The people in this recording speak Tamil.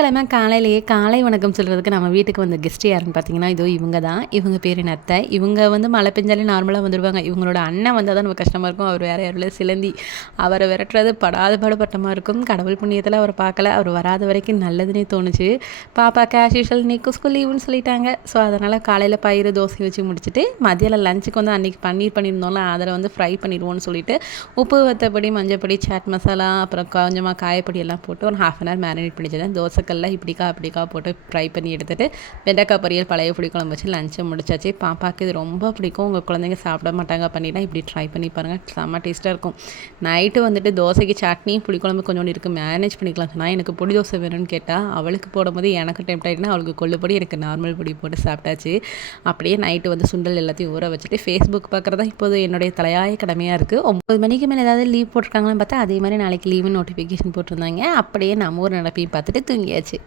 செவ்வாய்க்கிழமை காலையிலேயே காலை வணக்கம் சொல்கிறதுக்கு நம்ம வீட்டுக்கு வந்த கெஸ்ட் யாருன்னு பார்த்தீங்கன்னா, இதோ இவங்க தான். இவங்க பேர் நத்தை. இவங்க வந்து மழை பெஞ்சாலே நார்மலாக வந்துடுவாங்க. இவங்களோட அண்ணன் வந்தால் தான் நமக்கு கஷ்டமாக இருக்கும். அவர் வேறு யாரும் இல்லை, சிலந்தி. அவரை விரட்டுறது படாத பாடுபட்டமாக இருக்கும். கடவுள் புண்ணியத்தில் அவரை பார்க்கல. அவர் வராத வரைக்கும் நல்லதுன்னே தோணுச்சு. பாப்பாக்கு ஆஸ் யூஷுவல் இன்னைக்கு ஸ்கூல் லீவுன்னு சொல்லிட்டாங்க. ஸோ அதனால் காலையில் பயிறு தோசை வச்சு முடிச்சுட்டு மதியம் லஞ்சுக்கு வந்து அன்றைக்கி பன்னீர் பண்ணியிருந்தோம்ல, அதில் வந்து ஃப்ரை பண்ணிடுவோம்னு சொல்லிட்டு உப்பு வத்தப்பொடி மஞ்சப்பொடி சாட் மசாலா அப்புறம் கொஞ்சமாக காயப்பொடி எல்லாம் போட்டு ஒரு ½ அன் ஹவர் மேரினேட் பண்ணி வச்சுருந்தேன். தோசைக்கல்ல இப்படிக்கா அப்படிக்கா போட்டு ஃப்ரை பண்ணி எடுத்துகிட்டு வெண்டைக்காய் பொரியல் பழைய புளி குழம்பு வச்சு லஞ்சை முடிச்சாச்சு. பாப்பாவுக்கு இது ரொம்ப பிடிக்கும். உங்கள் குழந்தைங்க சாப்பிட மாட்டாங்க பண்ணினா இப்படி ட்ரை பண்ணி பாருங்கள், செம்ம டேஸ்ட்டாக இருக்கும். நைட்டு வந்துட்டு தோசைக்கு சட்னி புளிக்குழம்பு கொஞ்சோண்டு இருக்குது, மேனேஜ் பண்ணிக்கலாம். நான் எனக்கு பொடி தோசை வேணும்னு கேட்டால் அவளுக்கு போடும்போது எனக்கு டெம்ட் ஆகிட்டுனா அவளுக்கு கொள்ளுப்பொடி எனக்கு நார்மல் பொடி போட்டு சாப்பிட்டாச்சு. அப்படியே நைட்டு வந்து சுண்டல் எல்லாத்தையும் ஊற வச்சுட்டு ஃபேஸ்புக் பார்க்குறதா இப்போது என்னுடைய தலையாய கடமையாக இருக்குது. 9 மணிக்கு மேலே ஏதாவது லீவ் போட்டிருக்காங்கன்னு பார்த்தா அதே மாதிரி நாளைக்கு லீவு நோட்டிஃபிகேஷன் போட்டிருந்தாங்க. அப்படியே நம்ம ஊர் நடப்பையும் பார்த்துட்டு தூங்கியாச்சு.